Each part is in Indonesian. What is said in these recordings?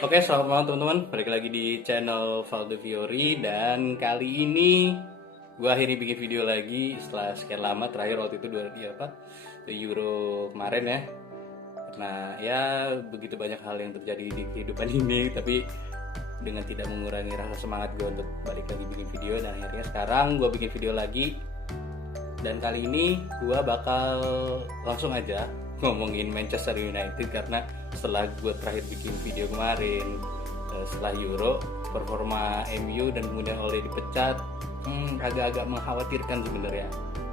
Oke, selamat malam teman-teman. Balik lagi di channel Valdo Fiori dan kali ini gue akhirnya bikin video lagi setelah sekian lama. Terakhir waktu itu di Euro kemarin ya. Karena ya begitu banyak hal yang terjadi di kehidupan ini, tapi dengan tidak mengurangi rasa semangat gue untuk balik lagi bikin video, dan akhirnya sekarang gue bikin video lagi. Dan kali ini gue bakal langsung aja ngomongin Manchester United, karena setelah gue terakhir bikin video kemarin setelah Euro, performa MU dan kemudian Ole dipecat, agak-agak mengkhawatirkan sebenarnya.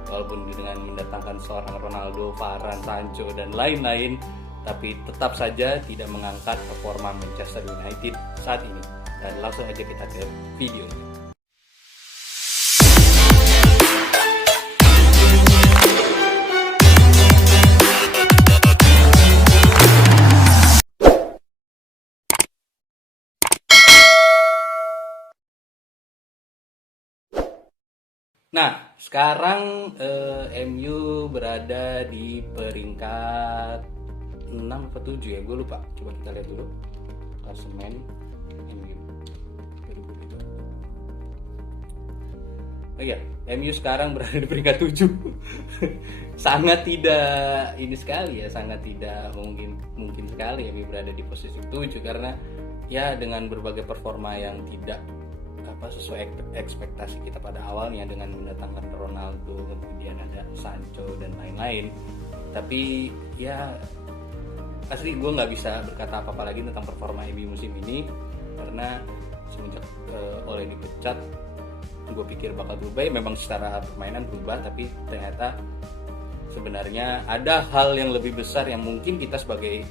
Walaupun dengan mendatangkan seorang Ronaldo, Varane, Sancho dan lain-lain, tapi tetap saja tidak mengangkat performa Manchester United saat ini. Dan langsung aja kita ke video. Nah, sekarang MU berada di peringkat 6 atau 7 ya, gue lupa. Coba kita lihat dulu klasemen MU. Oh iya, MU sekarang berada di peringkat 7. Sangat tidak ini sekali ya, sangat tidak mungkin sekali MU berada di posisi 7, karena ya dengan berbagai performa yang tidak sesuai ekspektasi kita pada awalnya, dengan mendatangkan Ronaldo, kemudian ada Sancho dan lain-lain. Tapi ya asli gue nggak bisa berkata apa-apa lagi tentang performa MU musim ini, karena semenjak Ole dipecat, gue pikir bakal berubah. Ya, memang secara permainan berubah, tapi ternyata sebenarnya ada hal yang lebih besar yang mungkin kita sebagai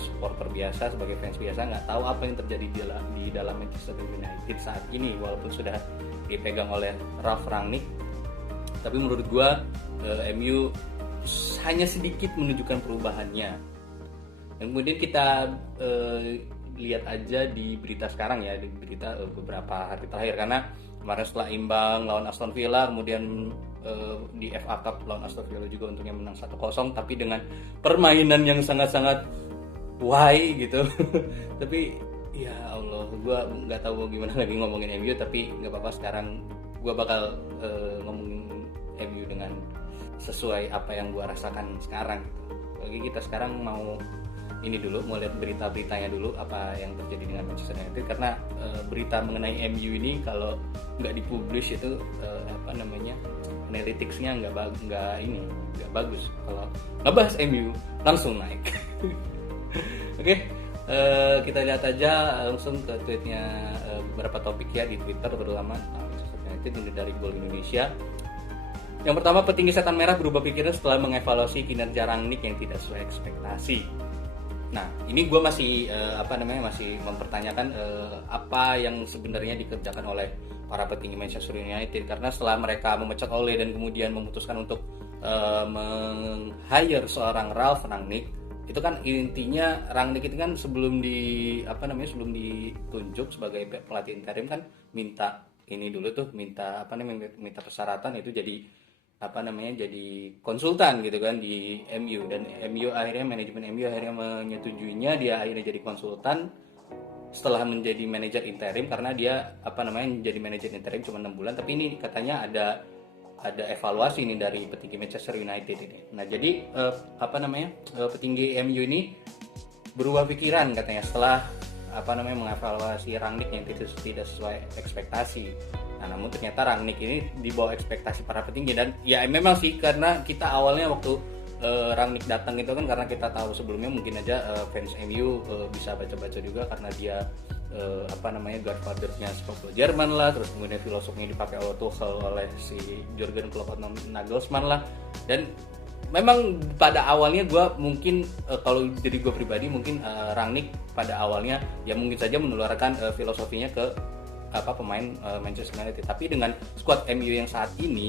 supporter biasa, sebagai fans biasa nggak tahu apa yang terjadi di dalam Manchester United saat ini, walaupun sudah dipegang oleh Ralf Rangnick. Tapi menurut gue MU hanya sedikit menunjukkan perubahannya. Dan kemudian kita lihat aja di berita sekarang ya, di berita beberapa hari terakhir, karena kemarin setelah imbang lawan Aston Villa, kemudian di FA Cup lawan Aston Villa juga untungnya menang 1-0, tapi dengan permainan yang sangat-sangat why gitu. Tapi ya Allah, gue nggak tahu gimana lagi ngomongin MU, tapi nggak apa-apa. Sekarang gue bakal ngomongin MU dengan sesuai apa yang gue rasakan sekarang gitu. Lagi kita sekarang mau lihat berita-beritanya dulu, apa yang terjadi dengan Manchester United, karena berita mengenai MU ini kalau nggak dipublish itu analytics-nya nggak bagus. Kalau ngebahas MU langsung naik. Oke, kita lihat aja langsung ke tweetnya beberapa topik ya di Twitter, terutama Manchester United ini dari Gol Indonesia. Yang pertama, petinggi setan merah berubah pikiran setelah mengevaluasi kinerja Rangnick yang tidak sesuai ekspektasi. Nah, ini gue masih masih mempertanyakan apa yang sebenarnya dikerjakan oleh para petinggi Manchester United, karena setelah mereka memecat Ole dan kemudian memutuskan untuk meng-hire seorang Ralf Rangnick, itu kan intinya Rangnick itu kan sebelum ditunjuk sebagai pelatih interim kan minta persyaratan itu jadi konsultan gitu kan di MU, dan manajemen MU akhirnya menyetujuinya. Dia akhirnya jadi konsultan setelah menjadi manajer interim, karena dia menjadi manajer interim cuma 6 bulan, tapi ini katanya ada evaluasi ini dari petinggi Manchester United ini. Nah, jadi petinggi MU ini berubah pikiran katanya setelah mengevaluasi Rangnick yang tidak sesuai ekspektasi. Nah, namun ternyata Rangnick ini di bawah ekspektasi para petinggi, dan ya memang sih, karena kita awalnya waktu Rangnick datang itu kan karena kita tahu sebelumnya, mungkin aja fans MU bisa baca-baca juga, karena dia godfather-nya sepak bola Jerman lah, terus kemudian filosofinya dipakai oleh Tuchel, oleh si Jurgen Klopp atau Nagelsmann lah. Dan memang pada awalnya gue mungkin kalau dari gue pribadi mungkin Rangnick pada awalnya ya mungkin saja menularkan filosofinya ke pemain Manchester United, tapi dengan squad MU yang saat ini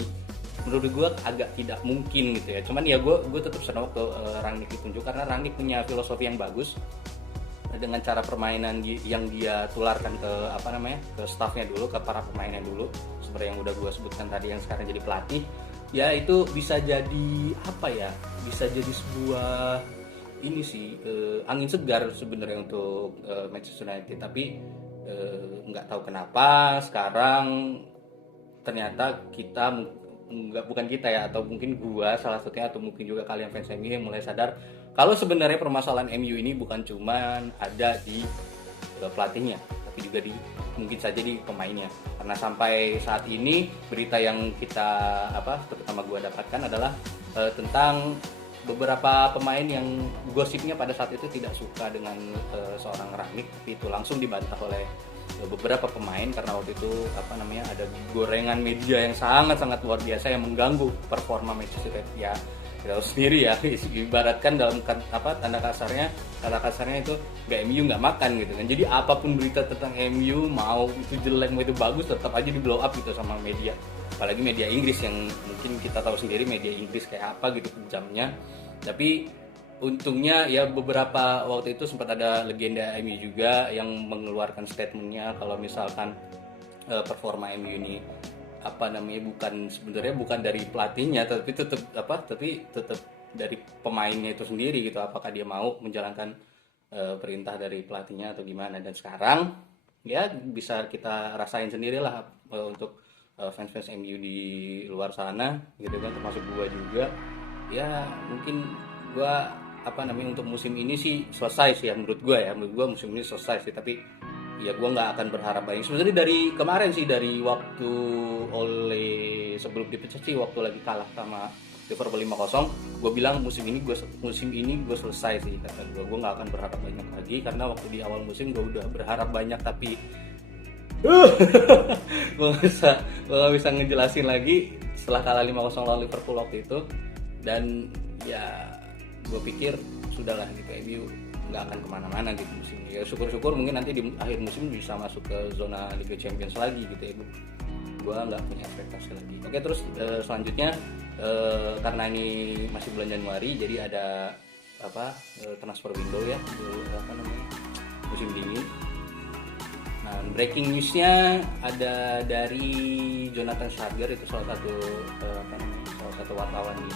menurut gue agak tidak mungkin gitu ya. Cuman ya gue tetap senang waktu Rangnick ditunjuk, karena Rangnick punya filosofi yang bagus dengan cara permainan yang dia tularkan ke staffnya dulu, ke para pemainnya dulu, seperti yang udah gue sebutkan tadi, yang sekarang jadi pelatih. Ya itu bisa jadi sebuah ini sih angin segar sebenarnya untuk Manchester United, tapi nggak tahu kenapa sekarang ternyata kita nggak, bukan kita ya, atau mungkin gua salah satunya, atau mungkin juga kalian fans MU yang mulai sadar kalau sebenarnya permasalahan MU ini bukan cuman ada di pelatihnya, tapi juga di mungkin saja di pemainnya. Karena sampai saat ini berita yang kita terutama gua dapatkan adalah tentang beberapa pemain yang gosipnya pada saat itu tidak suka dengan seorang Rangnick, tapi itu langsung dibantah oleh beberapa pemain karena waktu itu ada gorengan media yang sangat luar biasa yang mengganggu performa Manchester United. Ya kita tahu sendiri ya, ibaratkan dalam tanda kasarnya itu nggak MU nggak makan gitu kan. Jadi apapun berita tentang MU, mau itu jelek mau itu bagus, tetap aja di blow up gitu sama media, apalagi media Inggris yang mungkin kita tahu sendiri media Inggris kayak apa gitu kejamnya. Tapi untungnya ya beberapa waktu itu sempat ada legenda MU juga yang mengeluarkan statementnya kalau misalkan performa MU ini sebenarnya bukan dari pelatihnya, tapi tetap dari pemainnya itu sendiri gitu, apakah dia mau menjalankan perintah dari pelatihnya atau gimana. Dan sekarang ya bisa kita rasain sendirilah untuk fans-fans MU di luar sana gitu kan, termasuk gua juga. Ya mungkin gua untuk musim ini sih selesai sih ya, menurut gua musim ini selesai sih, tapi ya gua nggak akan berharap banyak sebenarnya dari kemarin sih, dari waktu sebelum dipecat sih, waktu lagi kalah sama Liverpool 5-0, gua bilang musim ini gua selesai sih, kata gua nggak akan berharap banyak lagi, karena waktu di awal musim gua udah berharap banyak, tapi gue nggak bisa ngejelasin lagi setelah kalah 5-0 lawan Liverpool waktu itu. Dan ya gue pikir sudahlah gitu, MU nggak akan kemana-mana gitu musim ini. Ya syukur-syukur mungkin nanti di akhir musim bisa masuk ke zona Liga Champions lagi gitu ya. Gue nggak punya ekspektasi lagi. Oke, terus selanjutnya karena ini masih bulan Januari, jadi ada transfer window ya, musim dingin. Nah, breaking newsnya ada dari Jonathan Schager, itu salah satu wartawan di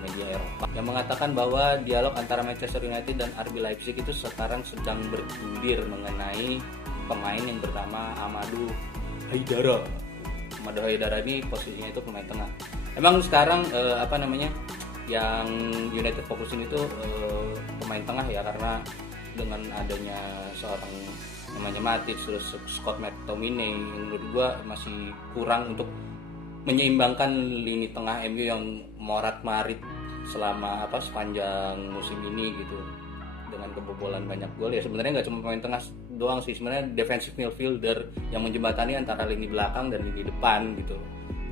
media Eropa, yang mengatakan bahwa dialog antara Manchester United dan RB Leipzig itu sekarang sedang bergulir mengenai pemain yang bernama Amadou Haidara. Amadou Haidara ini posisinya itu pemain tengah. Emang sekarang yang United fokusin itu pemain tengah ya, karena dengan adanya seorang namanya Matic, terus Scott McTominay, menurut gua masih kurang untuk menyeimbangkan lini tengah MU yang morat-marit selama sepanjang musim ini gitu, dengan kebobolan banyak gol. Ya sebenarnya nggak cuma pemain tengah doang sih, sebenarnya defensive midfielder yang menjembatani antara lini belakang dan lini depan gitu,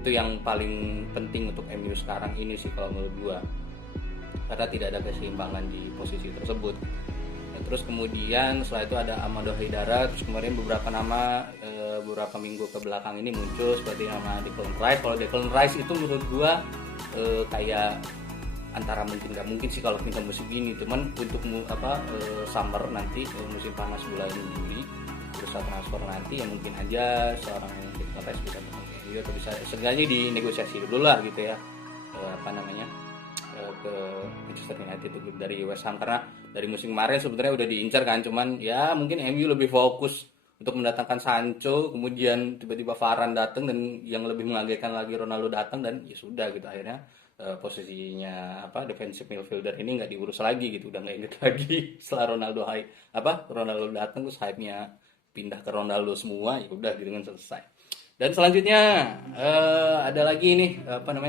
itu yang paling penting untuk MU sekarang ini sih kalau menurut gua, karena tidak ada keseimbangan di posisi tersebut. Terus kemudian setelah itu ada Amadou Haidara, terus kemarin beberapa nama beberapa minggu ke belakang ini muncul seperti nama Declan Rice. Kalau Declan Rice itu menurut gua kayak antara nggak mungkin sih kalau pindah musim ini, cuman untuk summer nanti, musim panas bulan Juli, terus transfer nanti ya mungkin aja seorang Declan Rice bisa terjadi, atau bisa setidaknya dinegosiasi dulu lah gitu ya, ke Manchester United itu dari West Ham, karena dari musim kemarin sebenarnya udah diincar kan, cuman ya mungkin MU lebih fokus untuk mendatangkan Sancho, kemudian tiba-tiba Varane datang, dan yang lebih mengagetkan lagi Ronaldo datang, dan ya sudah gitu akhirnya posisinya defensive midfielder ini nggak diurus lagi gitu, udah nggak inget lagi setelah Ronaldo datang, terus hype-nya pindah ke Ronaldo semua, ya udah gitu kan, selesai. Dan selanjutnya ada lagi nih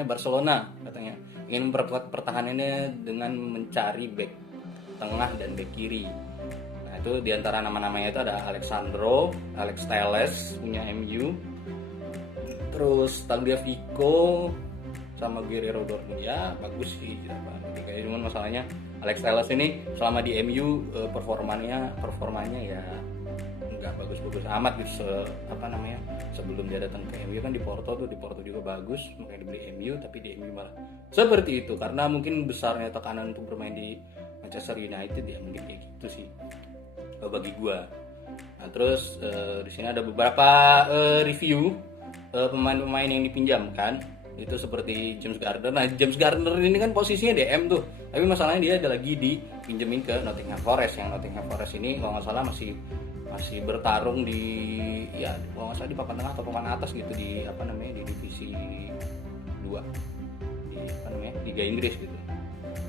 Barcelona katanya ingin memperkuat pertahanannya dengan mencari back tengah dan back kiri. Nah itu diantara nama-namanya itu ada Alex Telles punya MU, terus Tagliafico sama Guerrero Dortmund, ya bagus sih kayak, cuman masalahnya Alex Telles ini selama di MU performanya ya nggak bagus-bagus amat gitu. Sebelum dia datang ke MU kan di Porto juga bagus, makanya dibeli MU, tapi di MU malah seperti itu karena mungkin besarnya tekanan untuk bermain di Manchester United, ya mungkin kayak gitu sih bagi gua. Nah terus di sini ada beberapa review pemain-pemain yang dipinjamkan. itu seperti James Garner. Nah, James Garner ini kan posisinya DM tuh, tapi masalahnya dia ada lagi dipinjemin ke Nottingham Forest, yang Nottingham Forest ini kalau nggak salah masih masih bertarung di, ya kalau nggak salah di papan tengah atau papan atas gitu, di apa namanya, di divisi 2 di apa namanya, Liga Inggris gitu.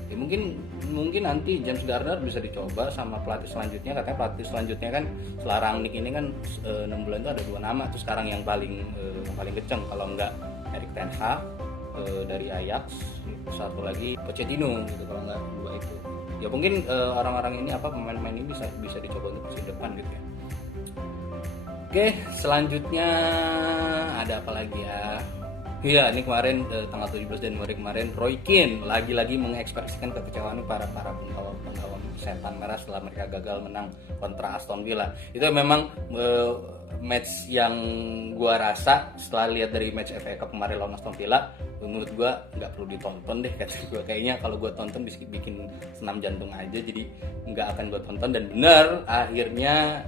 Ya, mungkin mungkin nanti James Garner bisa dicoba sama pelatih selanjutnya. Katanya pelatih selanjutnya kan setelah Rangnick ini kan 6 bulan itu ada 2 nama tuh sekarang yang paling kenceng, kalau enggak Erik ten Hag dari Ajax, satu lagi Pochettino gitu, kalau enggak dua itu. Ya mungkin orang-orang ini apa, pemain-pemain ini bisa dicoba untuk musim depan gitu ya. Oke, selanjutnya ada apa lagi ya? Iya, ini kemarin tanggal 17 Januari kemarin, Roy Keane lagi-lagi mengekspresikan kekecewaan para penggawa setan merah setelah mereka gagal menang kontra Aston Villa. Itu memang match yang gua rasa setelah lihat dari match FA Cup kemarin lawan Aston Villa, menurut gua nggak perlu ditonton deh, kata gua. Kayaknya kalau gua tonton bisa bikin senam jantung aja, jadi nggak akan gua tonton. Dan benar, akhirnya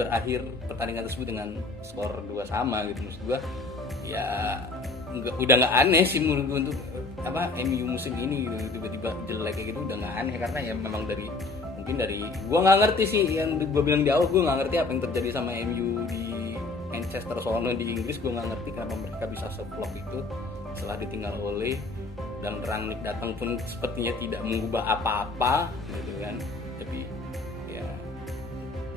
berakhir pertandingan tersebut dengan skor 2 sama gitu. Maksud gua ya udah nggak aneh sih menurut gue untuk apa MU musim ini gitu, tiba-tiba jelek kayak gitu udah nggak aneh, karena ya memang mungkin dari gue nggak ngerti sih, yang gue bilang di awal, gue nggak ngerti apa yang terjadi sama MU di Manchester sono di Inggris. Gue nggak ngerti kenapa mereka bisa se-flop itu setelah ditinggal oleh, dan Rangnick datang pun sepertinya tidak mengubah apa-apa gitu kan. Tapi ya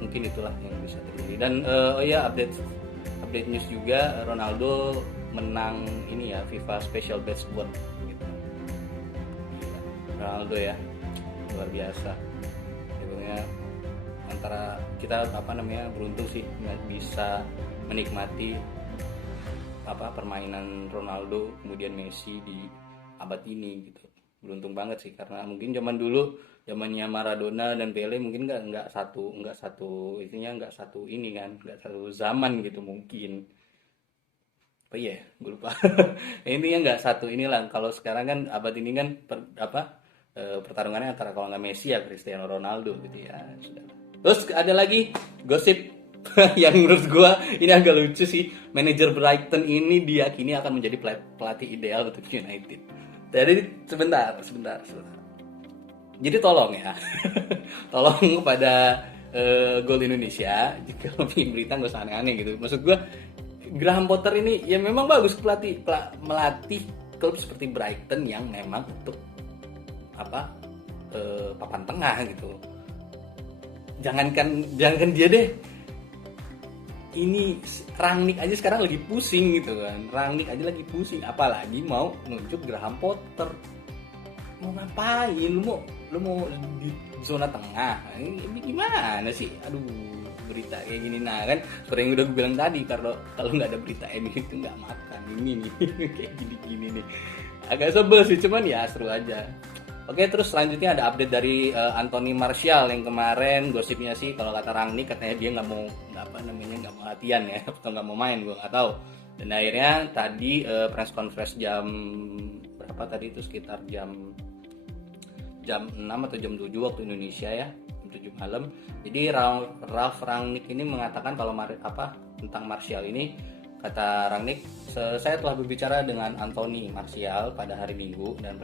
mungkin itulah yang bisa terjadi. Dan oh ya, update news juga, Ronaldo menang ini ya, FIFA Special Best Award gitu. Gila, Ronaldo ya luar biasa. Sebenarnya antara kita apa namanya beruntung sih bisa menikmati apa permainan Ronaldo kemudian Messi di abad ini gitu. Beruntung banget sih, karena mungkin zaman dulu, zamannya Maradona dan Pele mungkin nggak satu itunya, nggak satu ini kan, nggak satu zaman gitu mungkin. Oh iya, gue lupa. Intinya nggak satu inilah. Kalau sekarang kan abad ini kan pertarungannya antara kalau nggak Messi ya Cristiano Ronaldo gitu ya. Sudah. Terus ada lagi gosip yang menurut gue ini agak lucu sih. Manajer Brighton ini diyakini akan menjadi pelatih ideal untuk United. Jadi sebentar. Jadi tolong ya, tolong kepada Gol Indonesia, jika lo bikin berita nggak usah aneh-aneh gitu. Maksud gue, Graham Potter ini ya memang bagus melatih klub seperti Brighton yang memang untuk apa papan tengah gitu. Jangankan dia deh, ini Rangnick aja sekarang lagi pusing gitu kan. Rangnick aja lagi pusing, apalagi mau nunjuk Graham Potter. Mau ngapain? Lu mau di zona tengah? Ini gimana sih? Aduh, berita kayak gini. Nah kan seperti yang udah gue bilang tadi, kalau nggak ada berita ini itu nggak makan ini nih. Kayak gini nih, agak sebel sih, cuman ya seru aja. Oke, terus selanjutnya ada update dari Anthony Martial yang kemarin gosipnya sih kalau kata Rangnick katanya dia nggak mau latihan ya, atau nggak mau main, gue nggak tahu. Dan akhirnya tadi press conference jam berapa tadi itu, sekitar jam 6 atau jam 7 waktu Indonesia ya, jam 7 malam. Jadi Ralf Rangnick ini mengatakan kalau tentang Martial ini, kata Rangnick, saya telah berbicara dengan Anthony Martial pada hari Minggu dan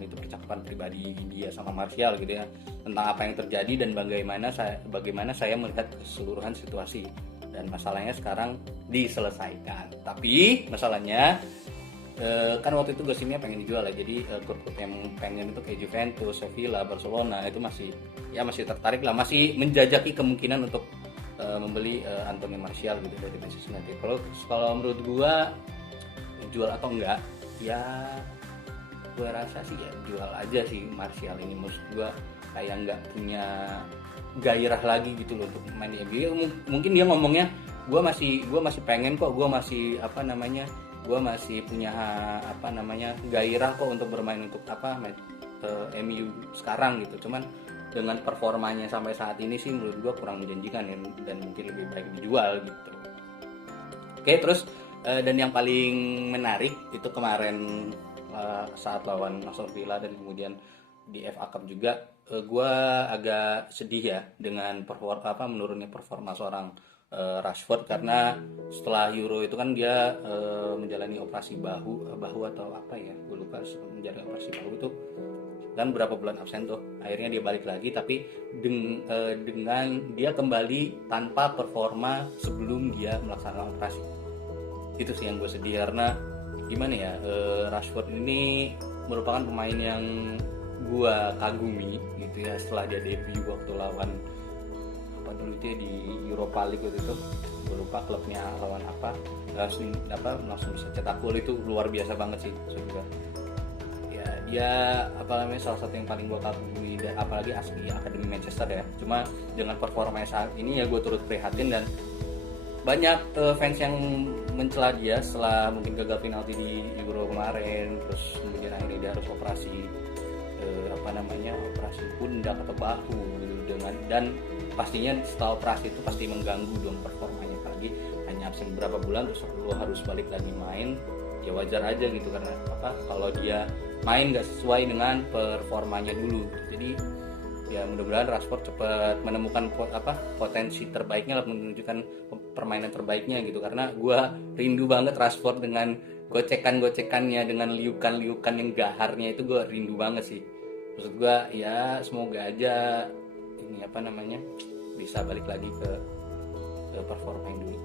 itu percakapan pribadi dia sama Martial gitu ya, tentang apa yang terjadi dan bagaimana saya melihat keseluruhan situasi, dan masalahnya sekarang diselesaikan. Tapi masalahnya kan waktu itu gosipnya pengen dijual ya, jadi klub-klub yang pengen itu kayak Juventus, Sevilla, Barcelona itu masih tertarik lah, masih menjajaki kemungkinan untuk membeli Anthony Martial gitu dari Manchester United. Kalau menurut gua jual atau enggak, ya gua rasa sih ya jual aja sih Martial ini. Maksud gua kayak nggak punya gairah lagi gitu loh untuk main di MU. Mungkin dia ngomongnya gua masih pengen kok, gua masih punya gairah kok untuk bermain untuk MU sekarang gitu. Cuman dengan performanya sampai saat ini sih menurut gue kurang menjanjikan ya, dan mungkin lebih baik dijual gitu. Oke, terus dan yang paling menarik itu kemarin saat lawan Aston Villa dan kemudian di FA Cup juga, gue agak sedih ya dengan menurunnya performa seorang Rashford, karena setelah Euro itu kan dia menjalani operasi bahu atau apa ya, gue lupa, menjalani operasi bahu itu dan berapa bulan absen tuh, akhirnya dia balik lagi tapi dengan dia kembali tanpa performa sebelum dia melaksanakan operasi. Itu sih yang gue sedih, karena gimana ya, Rashford ini merupakan pemain yang gue kagumi gitu ya, setelah dia debut waktu lawan apa dulu itu ya, di Europa League waktu itu, gue lupa klubnya lawan apa, langsung bisa cetak gol, itu luar biasa banget sih juga. Ya dia apa namanya, salah satu yang paling gue kagumi, dan apalagi asli akademi Manchester ya. Cuma dengan performanya saat ini ya gue turut prihatin, dan banyak fans yang mencela dia setelah mungkin gagal penalti di Euro kemarin, terus kemudian akhirnya dia harus operasi operasi pundak atau bahu gitu, dan pastinya setelah operasi itu pasti mengganggu dong performanya, apalagi hanya absen beberapa bulan terus lu harus balik lagi main. Ya wajar aja gitu, karena kalau dia main gak sesuai dengan performanya dulu. Jadi ya mudah-mudahan Rashford cepat menemukan potensi terbaiknya, menunjukkan permainan terbaiknya gitu, karena gue rindu banget Rashford dengan gocekan-gocekannya, dengan liukan-liukan yang gaharnya itu gue rindu banget sih. Maksud gue ya semoga aja ini bisa balik lagi ke performa yang dulu.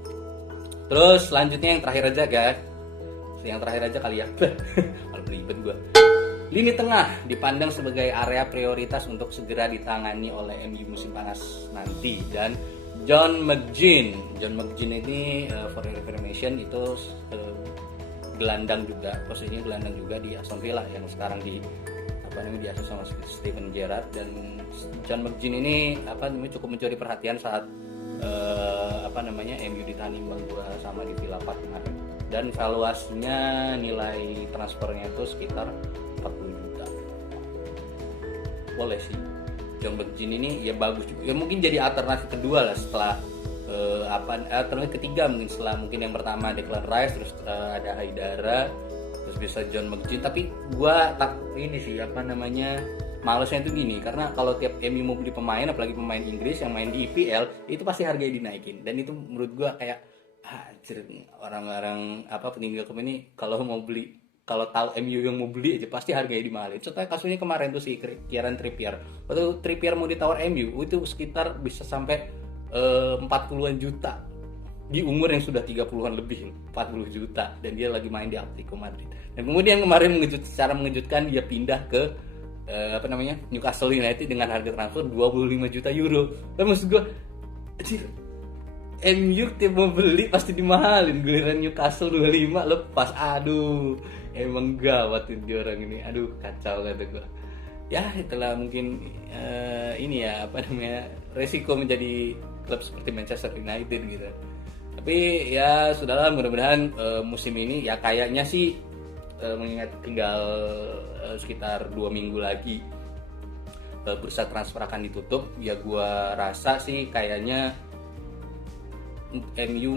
Terus selanjutnya yang terakhir aja kali ya malah beribet gue. Lini tengah dipandang sebagai area prioritas untuk segera ditangani oleh MU musim panas nanti, dan John McGinn ini for information itu gelandang juga, posisinya gelandang juga di Aston Villa yang sekarang diasuh sama Steven Gerrard. Dan John McGinn ini cukup mencuri perhatian saat MU ditahan imbang 2 sama di Villa Park kemarin, dan valuasinya, nilai transfernya itu sekitar 40 juta. Boleh sih, John McGinn ini ya bagus juga. Ya mungkin jadi alternatif kedua lah setelah alternatif ketiga mungkin, setelah mungkin yang pertama Declan Rice, terus ada Haidara, terus bisa John McGinn. Tapi gua ini sih malesnya itu gini, karena kalau tiap MU mau beli pemain, apalagi pemain Inggris yang main di IPL, itu pasti harganya dinaikin, dan itu menurut gua kayak orang-orang pentinggal klub ini kalau tahu MU yang mau beli aja pasti harganya dimahalin. Contohnya kasusnya kemarin tuh si Kieran Trippier. Waktu Trippier mau ditawar MU itu sekitar bisa sampai 40-an juta di umur yang sudah 30-an lebih, 40 juta, dan dia lagi main di Atletico Madrid. Dan kemudian kemarin secara mengejutkan dia pindah ke Newcastle United dengan harga transfer 25 juta euro. Dan maksud gue, MU tiap mau beli pasti dimahalin, giliran Newcastle 25 lepas. Aduh, emang gawat dia orang ini. Aduh, kacau kata gue. Ya itulah mungkin resiko menjadi klub seperti Manchester United gitu. Tapi ya sudahlah, mudah-mudahan musim ini ya kayaknya sih mengingat tinggal sekitar 2 minggu lagi bursa transfer akan ditutup, ya gua rasa sih kayaknya MU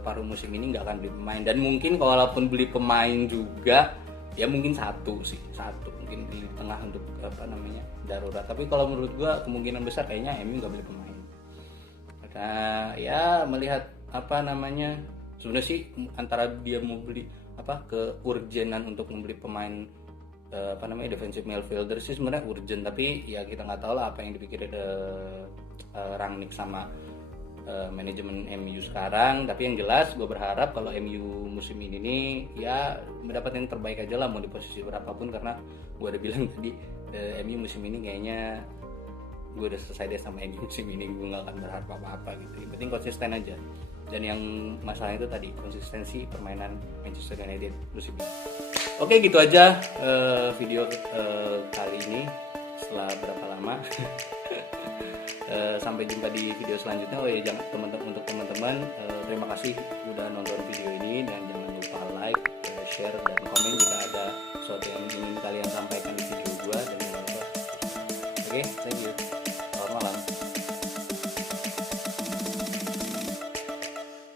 paruh musim ini nggak akan beli pemain, dan mungkin kalaupun beli pemain juga ya mungkin satu mungkin di tengah untuk darurat. Tapi kalau menurut gua kemungkinan besar kayaknya MU nggak beli pemain, karena ya melihat sebenarnya sih antara dia mau beli keurgenan untuk membeli pemain defensive midfielder sih sebenarnya urgent, tapi ya kita nggak tahu lah apa yang dipikirin Rangnick sama manajemen MU sekarang. Tapi yang jelas gue berharap kalau MU musim ini nih ya mendapat yang terbaik aja lah, mau di posisi berapapun, karena gue udah bilang tadi MU musim ini kayaknya gue udah selesai deh sama MU musim ini, gue nggak akan berharap apa-apa gitu. Yang penting konsisten aja, dan yang masalah itu tadi konsistensi permainan Manchester United musim ini. Oke, gitu aja video kali ini setelah berapa lama. Sampai jumpa di video selanjutnya. Oh ya, untuk teman-teman terima kasih udah nonton video ini, dan jangan lupa like, share, dan komen jika ada sesuatu yang ingin kalian sampaikan di video gua, dan jangan lupa. Oke, thank you.